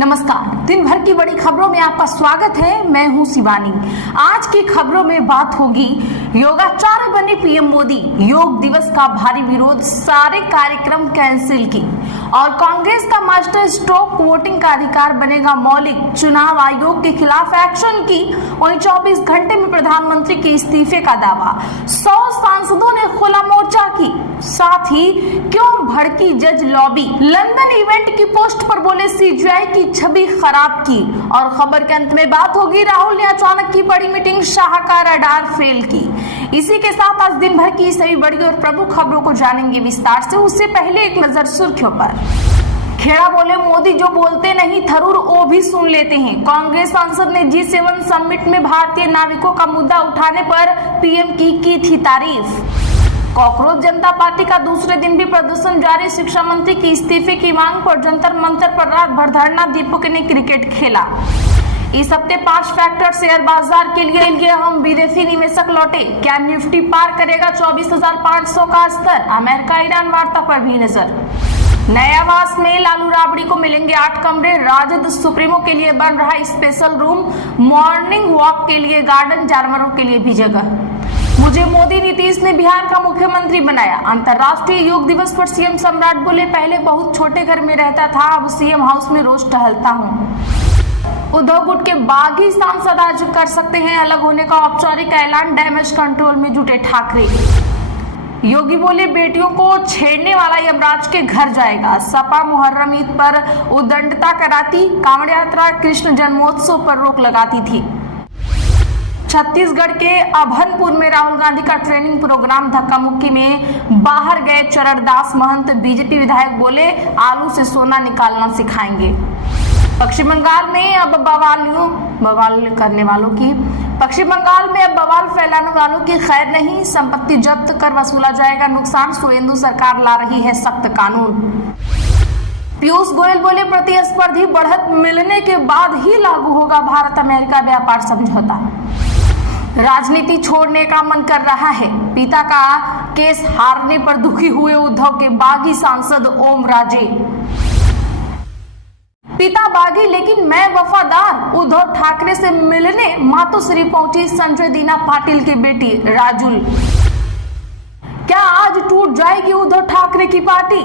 नमस्कार। दिन भर की बड़ी खबरों में आपका स्वागत है। मैं हूं शिवानी। आज की खबरों में बात होगी योगाचार्य बने पीएम मोदी, योग दिवस का भारी विरोध, सारे कार्यक्रम कैंसिल की, और कांग्रेस का मास्टर स्ट्रोक वोटिंग का अधिकार बनेगा मौलिक, चुनाव आयोग के खिलाफ एक्शन की, वहीं 24 घंटे में प्रधानमंत्री के इस्तीफे का दावा, 100 सांसदों ने खुला मोर्चा की, साथ ही क्यों भड़की जज लॉबी, लंदन इवेंट की पोस्ट पर बोले सीजीआई की छवि खराब की, और खबर के अंत में बात होगी राहुल ने अचानक की बड़ी मीटिंग, शाह का रडार फेल की। इसी के साथ आज दिन भर की सभी बड़ी और प्रमुख खबरों को जानेंगे विस्तार से। उससे पहले एक नजर सुर्खियों पर। खेड़ा बोले मोदी जो बोलते नहीं थरूर वो भी सुन लेते हैं। कांग्रेस सांसद ने G7 समिट में भारतीय नाविकों का मुद्दा उठाने पर पीएम की थी तारीफ। कॉकरोच जनता पार्टी का दूसरे दिन भी प्रदर्शन जारी, शिक्षा मंत्री के इस्तीफे की मांग पर जंतर मंतर पर रात भर धरना, दीपक ने क्रिकेट खेला। इस हफ्ते 5 फैक्टर शेयर बाजार के लिए हम विदेशी निवेशक लौटे, क्या निफ्टी पार करेगा 24,500 का स्तर, अमेरिका ईरान वार्ता पर भी नजर। नए आवास में लालू राबड़ी को मिलेंगे 8 कमरे, राजद सुप्रीमो के लिए बन रहा स्पेशल रूम, मॉर्निंग वॉक के लिए गार्डन, जानवरों के लिए भी जगह। मुझे मोदी नीतीश ने बिहार का मुख्यमंत्री बनाया, अंतर्राष्ट्रीय योग दिवस पर सीएम सम्राट बोले पहले बहुत छोटे घर में रहता था, अब सीएम हाउस में रोज टहलता हूँ। उद्धव गुट के बागी सांसद आज कर सकते हैं अलग होने का औपचारिक ऐलान, डैमेज कंट्रोल में जुटे ठाकरे। योगी बोले बेटियों को छेड़ने वाला यमराज के घर जाएगा, सपा मुहर्रम ईद पर उद्दंडता कराती, कांवड़ यात्रा कृष्ण जन्मोत्सव पर रोक लगाती थी। छत्तीसगढ़ के अभनपुर में राहुल गांधी का ट्रेनिंग प्रोग्राम, धक्का मुक्की में बाहर गए चरणदास महंत, बीजेपी विधायक बोले आलू से सोना निकालना सिखाएंगे। पश्चिम बंगाल में अब बवाल करने वालों की पश्चिम बंगाल में अब बवाल फैलाने वालों की खैर नहीं, संपत्ति जब्त कर वसूला जाएगा नुकसान, सुरेंदु सरकार ला रही है सख्त कानून। पीयूष गोयल बोले प्रतिस्पर्धी बढ़त मिलने के बाद ही लागू होगा भारत अमेरिका व्यापार समझौता। राजनीति छोड़ने का मन कर रहा है, पिता का केस हारने पर दुखी हुए उद्धव के बागी सांसद ओम राजे। पिता बागी लेकिन मैं वफादार, उद्धव ठाकरे से मिलने मातोश्री पहुंची संजय दीना पाटिल की बेटी राजुल। क्या आज टूट जाएगी उद्धव ठाकरे की पार्टी,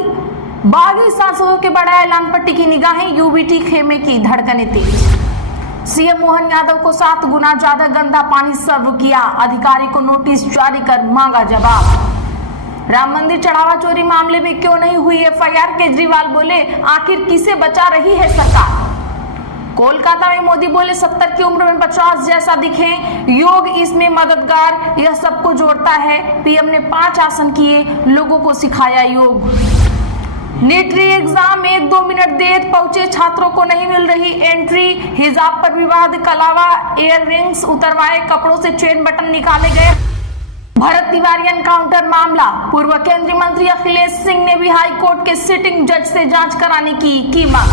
बागी सांसदों के बड़ा ऐलान पर टिकी निगाहें, यूबीटी खेमे की धड़कनें तेज। सीएम मोहन यादव को 7 गुना ज्यादा गंदा पानी सर्व किया, अधिकारी को नोटिस जारी कर मांगा जवाब। राम मंदिर चढ़ावा चोरी मामले में क्यों नहीं हुई एफआईआर, केजरीवाल बोले आखिर किसे बचा रही है सरकार। कोलकाता में मोदी बोले 70 की उम्र में 50 जैसा दिखे, योग इसमें मददगार, यह सबको जोड़ता है। पीएम ने 5 आसन किए, लोगों को सिखाया योग। नीट री एग्जाम में 1-2 मिनट देर पहुंचे छात्रों को नहीं मिल रही एंट्री, हिजाब पर विवाद, कलावा एयर रिंग्स उतरवाए, कपड़ों से चेन बटन निकाले गए। भरत तिवारी एनकाउंटर मामला, पूर्व केंद्रीय मंत्री अखिलेश सिंह ने भी हाई कोर्ट के सिटिंग जज से जांच कराने की मांग।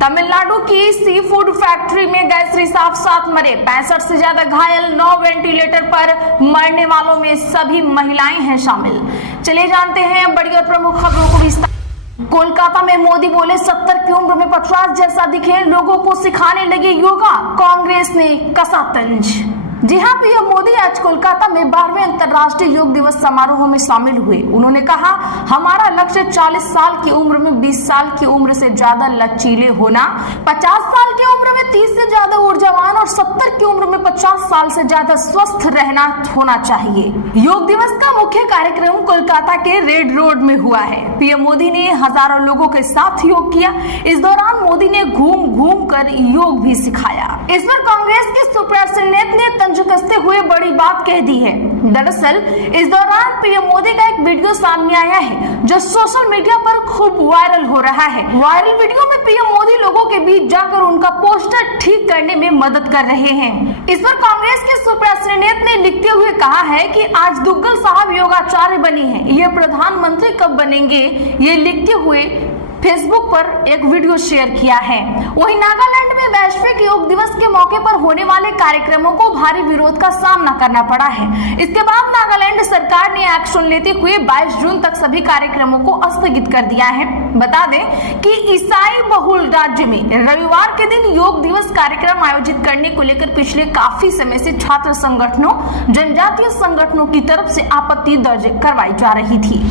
तमिलनाडु की सी फूड फैक्ट्री में गैस रिसाव, 7 मरे, 65 से ज्यादा घायल, 9 वेंटिलेटर पर, मरने वालों में सभी महिलाएं हैं शामिल। चलिए जानते हैं बड़ी और प्रमुख खबरों को विस्तार। कोलकाता में मोदी बोले 70 की उम्र में 50 जैसा दिखे, लोगों को सिखाने लगे योगा, कांग्रेस ने कसा तंज। जी हाँ, पीएम मोदी आज कोलकाता में 12वें अंतर्राष्ट्रीय योग दिवस समारोह में शामिल हुए। उन्होंने कहा हमारा लक्ष्य 40 साल की उम्र में 20 साल की उम्र से ज्यादा लचीले होना, 50 साल की उम्र में 30 से ज्यादा ऊर्जावान और 70 की उम्र में 50 साल से ज्यादा स्वस्थ रहना होना चाहिए। योग दिवस का मुख्य कार्यक्रम कोलकाता के रेड रोड में हुआ है। पीएम मोदी ने हजारों लोगों के साथ योग किया। इस दौरान मोदी ने घूम घूम कर योग भी सिखाया। इस पर कांग्रेस के सुप्रीमो ने तंज कसते हुए बड़ी बात कह दी है। दरअसल इस दौरान पीएम मोदी का एक वीडियो सामने आया है जो सोशल मीडिया पर खूब वायरल हो रहा है। वायरल वीडियो में पीएम मोदी लोगों के बीच जाकर उनका पोस्टर ठीक करने में मदद कर रहे हैं। इस पर कांग्रेस के सुप्रीमो ने लिखते हुए कहा है कि आज दुग्गल साहब योगाचार्य बनी हैं, ये प्रधानमंत्री कब बनेंगे, ये लिखते हुए फेसबुक पर एक वीडियो शेयर किया है। वहीं नागालैंड में में वैश्विक योग दिवस के मौके पर होने वाले कार्यक्रमों को भारी विरोध का सामना करना पड़ा है। इसके बाद नागालैंड सरकार ने एक्शन लेते हुए 22 जून तक सभी कार्यक्रमों को स्थगित कर दिया है। बता दें कि ईसाई बहुल राज्य में रविवार के दिन योग दिवस कार्यक्रम आयोजित करने को लेकर पिछले काफी समय से छात्र संगठनों, जनजातीय संगठनों की तरफ से आपत्ति दर्ज करवाई जा रही थी।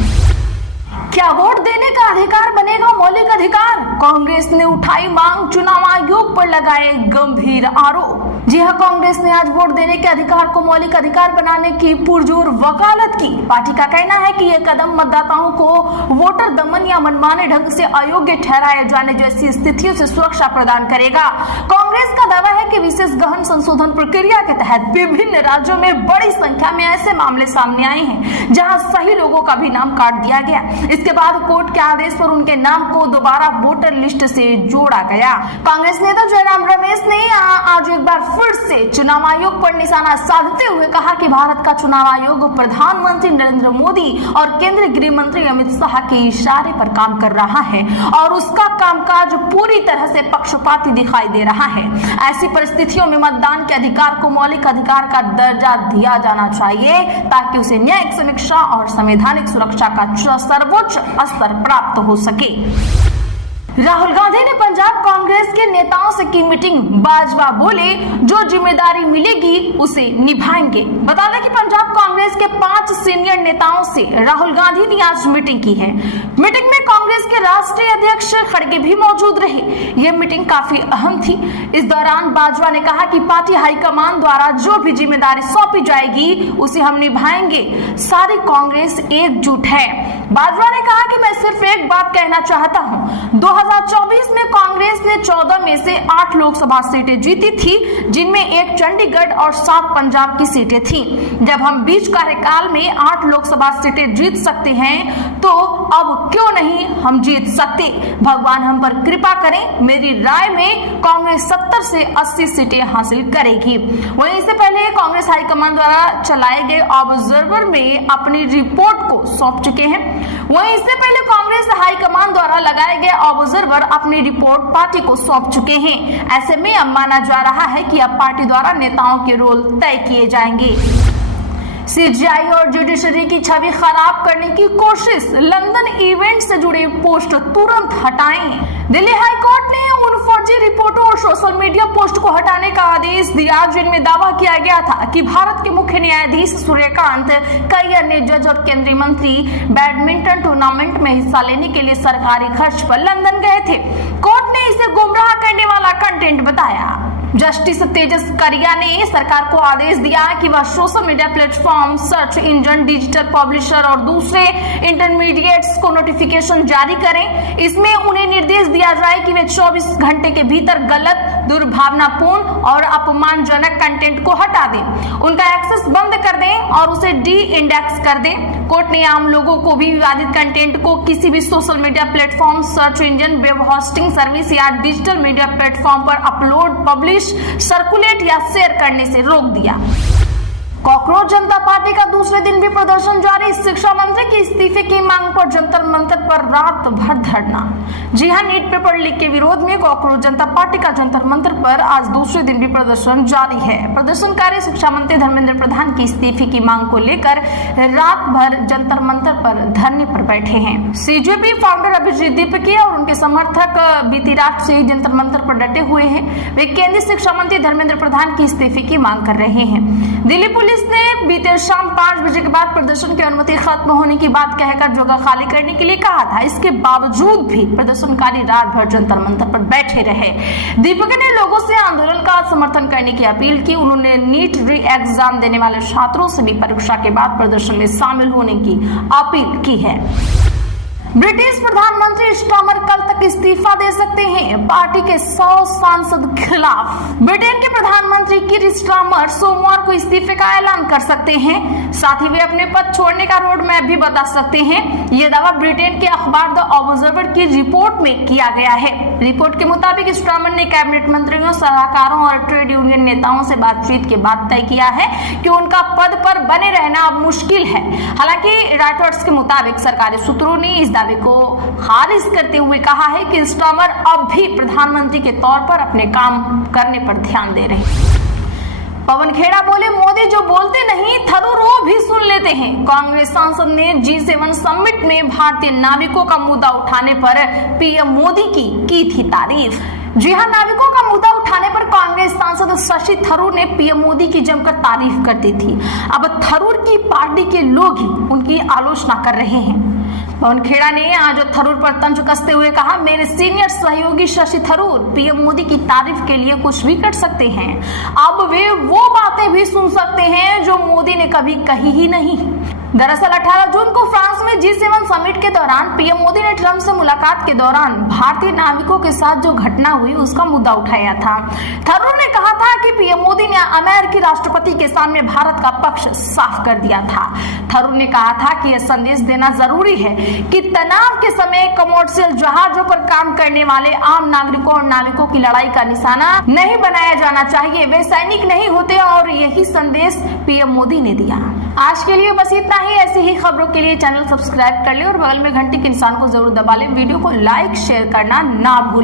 क्या वोट देने का अधिकार बनेगा मौलिक अधिकार? कांग्रेस ने उठाई मांग, चुनाव आयोग पर लगाए गंभीर आरोप। जी हां, कांग्रेस ने आज वोट देने के अधिकार को मौलिक अधिकार बनाने की पुरजोर वकालत की। पार्टी का कहना है कि यह कदम मतदाताओं को वोटर दमन या मनमाने ढंग से अयोग्य ठहराए जाने जैसी स्थितियों से सुरक्षा प्रदान करेगा। कांग्रेस का दावा है कि विशेष गहन संशोधन प्रक्रिया के तहत विभिन्न राज्यों में बड़ी संख्या में ऐसे मामले सामने आए हैं जहां सही लोगों का भी नाम काट दिया गया। इसके बाद कोर्ट के आदेश पर उनके नाम को दोबारा वोटर लिस्ट से जोड़ा गया। कांग्रेस नेता जयराम रमेश ने आज एक बार फिर से चुनाव आयोग पर निशाना साधते हुए कहा कि भारत का चुनाव आयोग प्रधानमंत्री नरेंद्र मोदी और केंद्रीय गृह मंत्री अमित शाह के इशारे पर काम कर रहा है और उसका कामकाज पूरी तरह से पक्षपाती दिखाई दे रहा है। ऐसी परिस्थितियों में मतदान के अधिकार को मौलिक अधिकार का दर्जा दिया जाना चाहिए ताकि उसे न्यायिक समीक्षा और संवैधानिक सुरक्षा का सर्वोच्च स्तर प्राप्त हो सके। राहुल गांधी ने पंजाब कांग्रेस के नेताओं से की मीटिंग। बाजवा बोले, जो जिम्मेदारी मिलेगी उसे निभाएंगे। बता दें कि पंजाब कांग्रेस के 5 सीनियर नेताओं से राहुल गांधी ने आज मीटिंग की है। मीटिंग में कांग्रेस के राष्ट्रीय अध्यक्ष खड़गे भी मौजूद रहे। यह मीटिंग काफी अहम थी। इस दौरान बाजवा ने कहा कि पार्टी हाईकमान द्वारा जो भी जिम्मेदारी सौंपी जाएगी उसे हम निभाएंगे। सारी कांग्रेस एकजुट है। बाजवा ने कहा कि मैं सिर्फ एक बात कहना चाहता हूं, 2024 में कांग्रेस ने 14 में से 8 लोकसभा सीटें जीती थी, जिनमें एक चंडीगढ़ और 7 पंजाब की सीटें थीं। जब हम बीच कार्यकाल में 8 लोकसभा सीटें जीत सकते हैं तो अब क्यों नहीं हम जीत सकते? भगवान हम पर कृपा करें। मेरी राय में कांग्रेस 70 से 80 सीटें हासिल करेगी। वहीं इससे पहले कांग्रेस हाईकमान द्वारा चलाए गए ऑब्जर्वर में अपनी रिपोर्ट को सौंप चुके हैं। वहीं इससे पहले कांग्रेस हाईकमान द्वारा लगाए गए ऑब्जर्वर अपनी रिपोर्ट पार्टी को सौंप चुके हैं। ऐसे में अब माना जा रहा है कि अब पार्टी द्वारा नेताओं के रोल तय किए जाएंगे। सीजीआई और जुडिशरी की छवि खराब करने की कोशिश, लंदन इवेंट से जुड़े पोस्ट तुरंत हटाएं। दिल्ली हाई कोर्ट ने उन फर्जी रिपोर्टों और सोशल मीडिया पोस्ट को हटाने का आदेश दिया जिनमें दावा किया गया था कि भारत के मुख्य न्यायाधीश सूर्यकांत, कई अन्य जज और केंद्रीय मंत्री बैडमिंटन टूर्नामेंट में हिस्सा लेने के लिए सरकारी खर्च पर लंदन गए थे। कोर्ट ने इसे गुमराह करने वाला कंटेंट बताया। जस्टिस तेजस करिया ने सरकार को आदेश दिया कि वह social media platform, search engine, digital publisher और दूसरे इंटरमीडिएट्स को नोटिफिकेशन जारी करें। इसमें उन्हें निर्देश दिया जाए कि वे 24 घंटे के भीतर गलत, दुर्भावनापूर्ण और अपमानजनक कंटेंट को हटा दें, उनका एक्सेस बंद कर दें और उसे डी इंडेक्स कर दें। कोर्ट ने आम लोगों को भी विवादित कंटेंट को किसी भी social media platform, search engine, web hosting service या डिजिटल मीडिया प्लेटफॉर्म पर अपलोड, पब्लिश, सर्कुलेट या शेयर करने से रोक दिया। कॉकरोच जनता पार्टी का दूसरे दिन भी प्रदर्शन जारी। शिक्षा मंत्री के इस्तीफे की मांग पर जंतर मंतर पर रात भर धरना। जी हां, नीट पेपर लीक के विरोध में कॉकरोच जनता पार्टी का जंतर मंतर पर आज दूसरे दिन भी प्रदर्शन जारी है। प्रदर्शनकारी शिक्षा मंत्री धर्मेंद्र प्रधान की इस्तीफे की मांग को लेकर रात भर जंतर मंतर पर धरने पर बैठे हैं। सीजेपी फाउंडर अभिजीत दीपकी और उनके समर्थक बीती रात से जंतर मंतर पर डटे हुए हैं। वे केंद्रीय शिक्षा मंत्री धर्मेंद्र प्रधान की इस्तीफे की मांग कर रहे हैं। दिल्ली पुलिस ने बीते शाम 5 बजे के बाद प्रदर्शन की अनुमति खत्म होने की बात कहकर जगह खाली करने के लिए कहा था। इसके बावजूद भी प्रदर्शनकारी रात भर जंतर मंतर पर बैठे रहे। दीपक ने लोगों से आंदोलन का समर्थन करने की अपील की। उन्होंने नीट री एग्जाम देने वाले छात्रों से भी परीक्षा के बाद प्रदर्शन में शामिल होने की अपील की है। ब्रिटिश प्रधानमंत्री स्टामर कल तक इस्तीफा दे सकते हैं। पार्टी के 100 सांसद खिलाफ। ब्रिटेन के प्रधानमंत्री कीर स्टामर सोमवार को इस्तीफे का ऐलान कर सकते हैं। साथ ही वे अपने पद छोड़ने का रोड मैप भी बता सकते हैं। यह दावा ब्रिटेन के अखबार द ऑब्जर्वर की रिपोर्ट में किया गया है। रिपोर्ट के मुताबिक स्टामर ने कैबिनेट मंत्रियों, सलाहकारों और ट्रेड यूनियन नेताओं से बातचीत के बाद तय किया है कि उनका पद पर बने रहना अब मुश्किल है। हालांकि रॉयटर्स के मुताबिक सरकारी सूत्रों ने इस दावे को खारिज करते हुए कहा है कि स्टामर अब भी प्रधानमंत्री के तौर पर अपने काम करने पर ध्यान दे रहे हैं। पवन खेड़ा बोले, मोदी जो बोलते नहीं थरूर वो भी सुन लेते हैं। कांग्रेस सांसद ने G7 समिट में भारतीय नाविकों का मुद्दा उठाने पर पीएम मोदी की थी तारीफ। जी हां, नाविकों का मुद्दा उठाने पर कांग्रेस सांसद शशि थरूर ने पीएम मोदी की जमकर तारीफ कर दी थी। अब थरूर की पार्टी के लोग ही उनकी आलोचना कर रहे हैं। पवन खेड़ा ने आज थरूर पर तंज कसते हुए कहा, मेरे सीनियर सहयोगी शशि थरूर पीएम मोदी की तारीफ के लिए कुछ भी कर सकते हैं। अब वे वो बातें भी सुन सकते हैं जो मोदी ने कभी कही ही नहीं। दरअसल 18 जून को फ्रांस में G7 समिट के दौरान पीएम मोदी ने ट्रंप से मुलाकात के दौरान भारतीय नाविकों के साथ जो घटना हुई उसका मुद्दा उठाया था। थरूर ने कहा था कि पीएम मोदी ने अमेरिकी राष्ट्रपति के सामने भारत का पक्ष साफ कर दिया था। थरूर ने कहा था कि यह संदेश देना जरूरी है कि तनाव के समय कमर्शियल जहाजों पर काम करने वाले आम नागरिकों और नाविकों की लड़ाई का निशाना नहीं बनाया जाना चाहिए। वे सैनिक नहीं होते और यही संदेश पीएम मोदी ने दिया। आज के लिए बस इतना ही। ऐसी ही खबरों के लिए चैनल सब्सक्राइब कर ले और बगल में घंटी के निशान को जरूर दबा ले। वीडियो को लाइक शेयर करना ना भूलें।